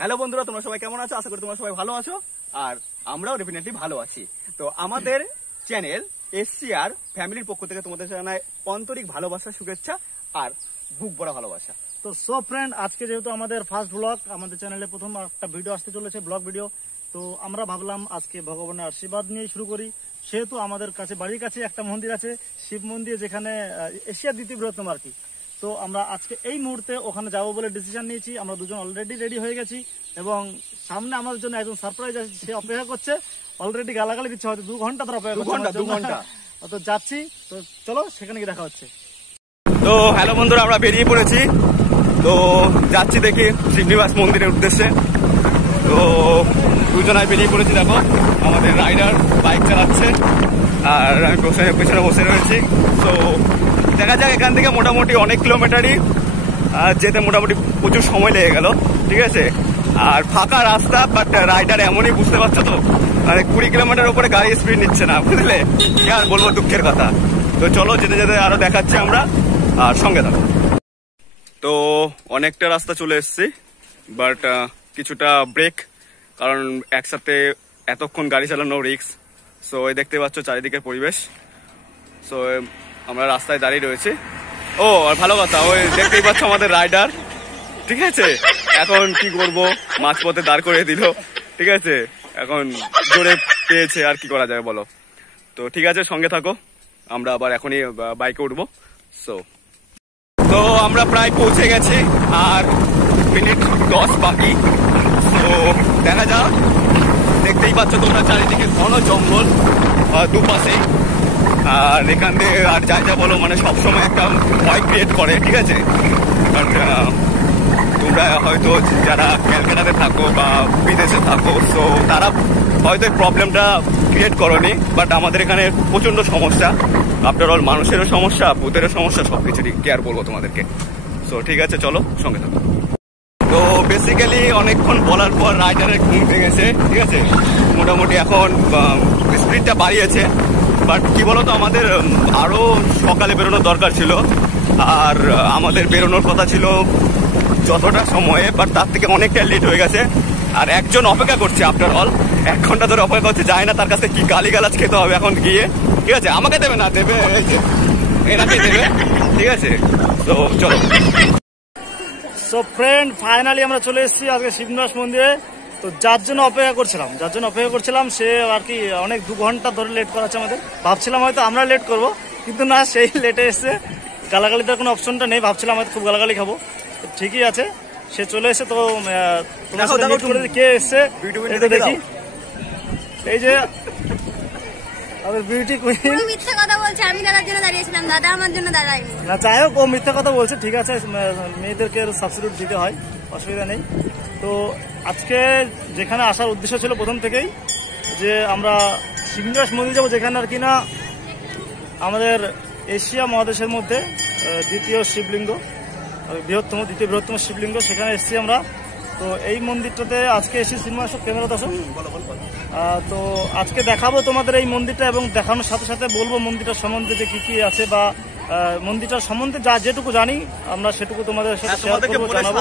Hello বন্ধুরা, তোমরা সবাই কেমন আছো? আশা করি তোমরা সবাই ভালো আছো, আর আমরাও ডেফিনেটলি ভালো আছি। তো আমাদের চ্যানেল এসসিআর ফ্যামিলির পক্ষ থেকে তোমাদের জানাই আন্তরিক ভালোবাসা, শুভেচ্ছা আর বুক ভরা ভালোবাসা। তো সো ফ্রেন্ড, আজকে যেহেতু আমাদের ফার্স্ট ব্লগ, আমাদের চ্যানেলে প্রথম একটা ভিডিও আসতে চলেছে, ব্লগ ভিডিও। তো আমরা ভাবলাম আজকে ভগবানের আশীর্বাদ নিয়ে শুরু করি। সেহেতু আমাদের কাছে বাড়ির কাছে একটা মন্দির আছে, শিব মন্দির, যেখানে এশিয়ার দ্বিতীয় বৃহত্তম আর কি। তো আমরা আজকে এই মুহূর্তে ওখানে যাবো বলে ডিসিশন নিয়েছি। আমরা দুজন অলরেডি রেডি হয়ে গেছি এবং সামনে আমাদের জন্য একজন সারপ্রাইজ আছে, সে অপেক্ষা করছে। অলরেডি গালাগালি দিচ্ছে, হয়তো 2 ঘন্টা ধরে অপেক্ষা করছে। 2 ঘন্টা তো যাচ্ছি, তো চলো সেখানে গিয়ে দেখা হচ্ছে। তো হ্যালো বন্ধুরা, আমরা বেরিয়ে পড়েছি। তো যাচ্ছি দেখি শ্রীনিবাস মন্দিরের উদ্দেশ্যে। তো দুজনায় বেরিয়ে পড়েছি, দেখো আমাদের রাইডার বাইক চালাচ্ছে আর আমি পেছনে বসে রয়েছি। তো দেখা যাক, এখান থেকে মোটামুটি অনেক কিলোমিটারই যেতে মোটামুটি প্রচুর সময় লেগে গেল, ঠিক আছে। আর ফাঁকা রাস্তা, বাট রাইডার এমনই, বুঝতে পারছো তো, মানে 20 কিলোমিটার উপরে গাড়ি স্পিড নিচ্ছে না, বুঝলে। কি আর বলবো, দুঃখের কথা। তো চলো যেতে যেতে আরো দেখাচ্ছি আমরা, আর সঙ্গে থাকো। তো অনেকটা রাস্তা চলে এসেছি, বাট কিছুটা ব্রেক, কারণ একসাথে এতক্ষণ গাড়ি চালানো রিস্ক। সো এই দেখতে পাচ্ছ চারিদিকের পরিবেশ। সো আমরা রাস্তায় দাঁড়িয়ে রয়েছি। ও আর ভালো কথা, ওই দেখতেই পাচ্ছ আমাদের রাইডার, ঠিক আছে। এখন কি করব, মাঝপথে দাঁড় করে দিল, ঠিক আছে। এখন জোরে পেয়েছে, আর কি করা যায় বলো। তো ঠিক আছে, সঙ্গে থাকো, আমরা আবার এখনই বাইকে উঠবো। তো আমরা প্রায় পৌঁছে গেছি, আর মিনিট 10 বাকি। তো দেখা যাক, দেখতেই পাচ্ছ তোমরা চারিদিকে ঘন জঙ্গল দুপাশে। আর এখান দিয়ে আর যা যা বলো, মানে সবসময় একটা ভয় ক্রিয়েট করে, ঠিক আছে। বাট তোমরা হয়তো যারা ক্যালকাটাতে থাকো বা বিদেশে থাকো, তো তারা হয়তো এই প্রবলেমটা ক্রিয়েট করনি, বাট আমাদের এখানে প্রচন্ড সমস্যা। আফটার অল মানুষেরও সমস্যা, ভূতেরও সমস্যা, সবকিছুরই কি আর বলবো তোমাদেরকে। সো ঠিক আছে, চলো সঙ্গে থাকো। তো বেসিক্যালি অনেকক্ষণ বলার পর রাইডারের ঘুম ভেঙেছে, ঠিক আছে। মোটামুটি এখন স্পিডটা বাড়িয়েছে, বাট কি বলতো, আমাদের আরো সকালে বেরোনোর দরকার ছিল, আর আমাদের বেরোনোর কথা ছিল যতটা সময়ে, বাট তার থেকে অনেকটা লেট হয়ে গেছে। আর একজন অপেক্ষা করছে, আফটার অল 1 ঘন্টা ধরে অপেক্ষা করছে, যায় না, তার কাছে কি গালিগালাজ খেতে হবে এখন গিয়ে, ঠিক আছে। আমাকে দেবে না, দেবে এনাকে দেবে, ঠিক আছে। তো চলো। সো ফ্রেন্ড, ফাইনালি আমরা চলে এসেছি আজকে শিবনিবাস মন্দিরে। তো যার জন্য অপেক্ষা করছিলাম সে আর কি অনেক 2 ঘন্টা ধরে লেট করাচ্ছে আমাদের। ভাবছিলাম হয়তো আমরা লেট করব, কিন্তু না, সেই লেটে এসছে। গালাগালি দেওয়ার কোনো অপশনটা নেই, ভাবছিলাম হয়তো খুব গালাগালি খাবো, ঠিকই আছে, সে চলে এসে। তো কে এসছে দেখি, এই যে আমাদের বিউটি কুইন। মিথ্যা কথা বলছে, আমি দাদার জন্য দাঁড়িয়েছিলাম, দাদা আমার জন্য দাঁড়ায়নি। না, যাই হোক, ও মিথ্যা কথা বলছে, ঠিক আছে, মেয়েদেরকে সাবস্টিটিউট দিতে হয়, অসুবিধা নেই। তো আজকে যেখানে আসার উদ্দেশ্য ছিল প্রথম থেকেই, যে আমরা শিবনিবাস মন্দির যাবো, যেখানে আর কি না আমাদের এশিয়া মহাদেশের মধ্যে দ্বিতীয় বৃহত্তম শিবলিঙ্গ, সেখানে এসেছি আমরা। তো এই মন্দিরটাতে আজকে এসেছি। সিনেমা সব ক্যামেরা দর্শক, তো আজকে দেখাবো তোমাদের এই মন্দিরটা, এবং দেখানোর সাথে সাথে বলবো মন্দিরটার সম্বন্ধে যে কি কি আছে, বা মন্দিরটার সম্বন্ধে যেটুকু জানি আমরা সেটুকু তোমাদের সাথে শেয়ার করবো, জানাবো।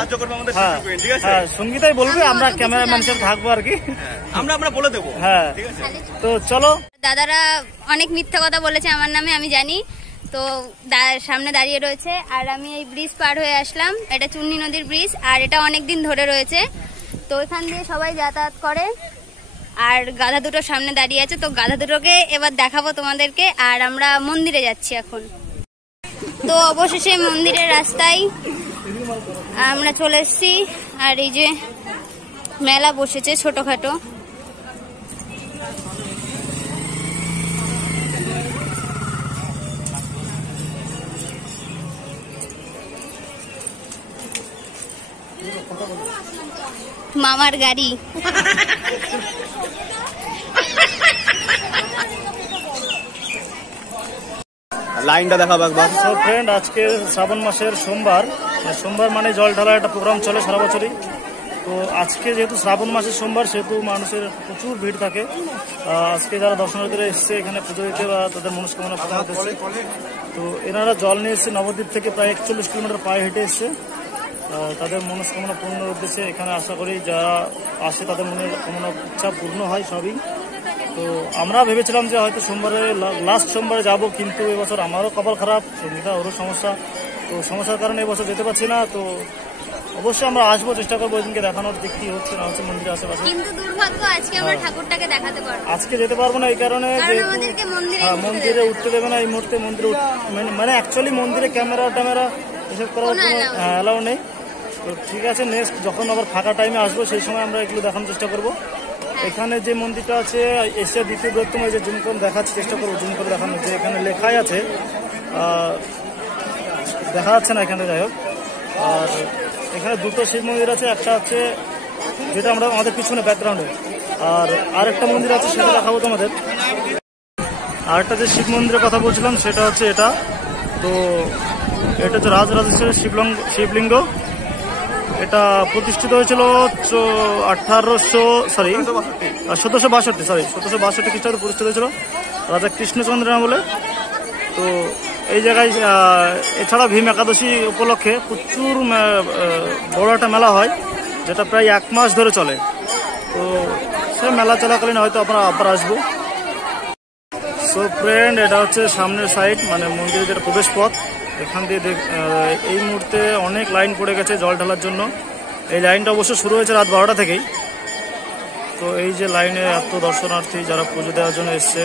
হ্যাঁ, সঙ্গীতাই বলবে, আমরা ক্যামেরাম্যান হিসেবে থাকবো আর কি, আমরা বলে দেবো। হ্যাঁ, তো চলো। দাদারা অনেক মিথ্যা কথা বলেছে আমার নামে, আমি জানি। তো সামনে দাঁড়িয়ে রয়েছে, আর আমি এই ব্রিজ পার হয়ে আসলাম। এটা চুন্নি নদীর ব্রিজ, আর এটা অনেকদিন ধরে রয়েছে। তো এখান দিয়ে সবাই যাতায়াত করে, আর গাধা দুটো সামনে দাঁড়িয়ে আছে। তো গাধা দুটোকে এবার দেখাবো তোমাদেরকে। আর আমরা মন্দিরে যাচ্ছি এখন। তো অবশেষে মন্দিরের রাস্তায় আমরা চলে এসেছি, আর এই যে মেলা বসেছে ছোটখাটো। মামার গাড়ি। লাইনটা দেখাবো একবার। সো ফ্রেন্ড, আজকে শ্রাবণ মাসের সোমবার মানে জল ঢালার একটা প্রোগ্রাম চলে সারা বছরই। তো আজকে যেহেতু শ্রাবণ মাসের সোমবার, সেহেতু মানুষের প্রচুর ভিড় থাকে। আজকে যারা দর্শনার্থীরা এসছে এখানে পুজো দিতে বা তাদের মনস্কামনা পূরণ করতে এসছে, তো এনারা জল নিয়ে এসছে নবদ্বীপ থেকে প্রায় 41 কিলোমিটার পায়ে হেঁটে এসছে। তাদের মনস্কামনা পূর্ণের উদ্দেশ্যে এখানে আশা করি যারা আসে তাদের মনের কামনা ইচ্ছা পূর্ণ হয় সবই। তো আমরা ভেবেছিলাম যে হয়তো সোমবারে লাস্ট সোমবারে যাব, কিন্তু এবছর আমারও কপাল খারাপ, সঙ্গীতা ওরও সমস্যা, তো সমস্যার কারণে এবছর যেতে পারছি না। তো অবশ্যই আমরা আসবো, চেষ্টা করবো ওইদিনকে দেখানোর যে কি হচ্ছে না হচ্ছে মন্দিরের আশেপাশে। কিন্তু দুর্ভাগ্য আজকে আমরা ঠাকুরটাকে দেখাতে পারবো, আজকে যেতে পারবো না এই কারণে আমাদেরকে মন্দিরে উঠতে দেবে না এই মুহূর্তে। মন্দিরে মানে অ্যাকচুয়ালি মন্দিরে ক্যামেরা ট্যামেরা এসব করার কোনো অ্যালাউ নেই। তো ঠিক আছে, নেক্সট যখন আবার ফাঁকা টাইমে আসবো সেই সময় আমরা এগুলো দেখানোর চেষ্টা করবো। এখানে যে মন্দিরটা আছে এশিয়ার দ্বিতীয় বৃহত্তম, যে জুম করে দেখাচ্ছি, চেষ্টা করবো জুম করে দেখানোর, যে এখানে লেখাই আছে, দেখা যাচ্ছে না এখানে, যাই হোক। আর এখানে দুটো শিব মন্দির আছে, একটা হচ্ছে যেটা আমরা আমাদের পিছনে ব্যাকগ্রাউন্ডে, আর আরেকটা মন্দির আছে সেটা দেখাবো তোমাদের। আরেকটা যে শিব মন্দিরের কথা বলছিলাম সেটা হচ্ছে এটা। তো এটা হচ্ছে রাজরাজেশ্বরের শিবলিঙ্গ। এটা প্রতিষ্ঠিত হয়েছিল 1762 খ্রিস্টাব্দে প্রতিষ্ঠিত হয়েছিল রাজা কৃষ্ণচন্দ্র আমলে। তো এই জায়গায় এছাড়া ভীম একাদশী উপলক্ষে প্রচুর বড় একটা মেলা হয়, যেটা প্রায় 1 মাস ধরে চলে। তো সে মেলা চলাকালীন হয়তো আবার আসবো। সো ফ্রেন্ড, এটা হচ্ছে সামনের সাইড, মানে মন্দিরের যেটা প্রবেশ পথ। এখান দিয়ে এই মুহূর্তে অনেক লাইন পড়ে গেছে জল ঢালার জন্য। এই লাইনটা অবশ্য শুরু হয়েছে রাত 12টা থেকেই। তো এই যে লাইনে এত দর্শনার্থী যারা পুজো দেওয়ার জন্য এসছে,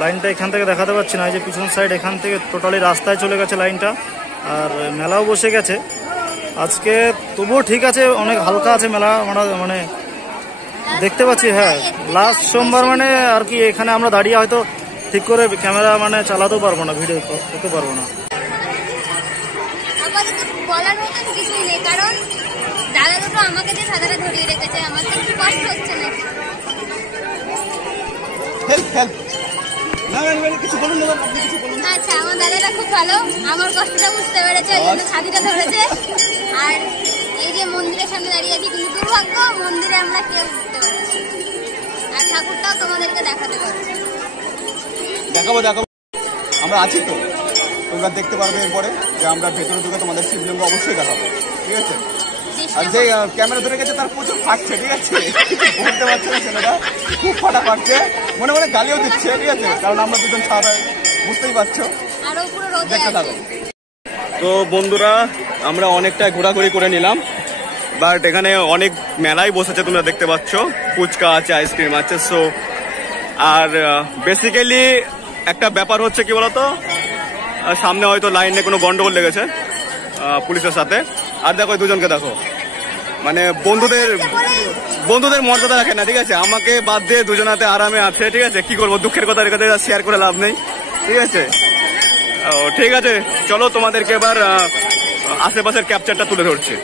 লাইনটা এখান থেকে দেখাতে পাচ্ছি না, এই যে পিছন সাইড এখান থেকে টোটালি রাস্তায় চলে গেছে লাইনটা, আর মেলাও বসে গেছে আজকে। তবুও ঠিক আছে, অনেক হালকা আছে মেলা, মানে দেখতে পাচ্ছি। হ্যাঁ, লাস্ট সোমবার মানে আর কি, এখানে আমরা দাঁড়িয়ে হয়তো ঠিক করে ক্যামেরা মানে চালাতেও পারবো না, ভিডিও করতে পারবো না। বলার মতন কিছুই নেই, কারণ দাদা দুটো আমাকে যে সাদাটা ধরিয়ে রেখেছে, আমার তো একটু কষ্ট হচ্ছে না। আচ্ছা, আমার দাদাটা খুব ভালো, আমার কষ্টটা বুঝতে পেরেছে, ওই জন্য ছাতিটা ধরেছে। আর এই যে মন্দিরের সামনে দাঁড়িয়ে আছি, কিন্তু দুর্ভাগ্য মন্দিরে আমরা কেউ বুঝতে পারছি, আর ঠাকুরটাও তোমাদেরকে দেখাতে পারছি। দেখাবো আমরা আছি তো, তোমরা দেখতে পারবে এরপরে যে আমরা ভেতরে ঢুকে তোমাদের শিবলিঙ্গ অবশ্যই দেখাবো, ঠিক আছে। আর যে ক্যামেরা ধরে গেছে তার প্রচুর ফাটছে, ঠিক আছে, বলতে পারছে না, ছেলেটা খুব ফাটা ফাটছে, মনে মনে গালিও দিচ্ছে, ঠিক আছে, কারণ আমরা দুজন ছাড়া, বুঝতেই পারছো, দেখতে থাকো। তো বন্ধুরা, আমরা অনেকটা ঘোরাঘুরি করে নিলাম, বাট এখানে অনেক মেলাই বসেছে, তোমরা দেখতে পাচ্ছ, ফুচকা আছে, আইসক্রিম আছে। সো আর বেসিক্যালি একটা ব্যাপার হচ্ছে কি বলতো, সামনে হয়তো লাইনে কোনো গন্ডগোল লেগেছে পুলিশের সাথে। আর দেখো দুজনকে দেখো, মানে বন্ধুদের মর্যাদা রাখে না, ঠিক আছে, আমাকে বাদ দিয়ে দুজনাতে আরামে আছে, ঠিক আছে। কি করবো, দুঃখের কথা রেখে শেয়ার করে লাভ নেই, ঠিক আছে। ঠিক আছে, চলো তোমাদেরকে এবার আশেপাশের ক্যাপচারটা তুলে ধরছি।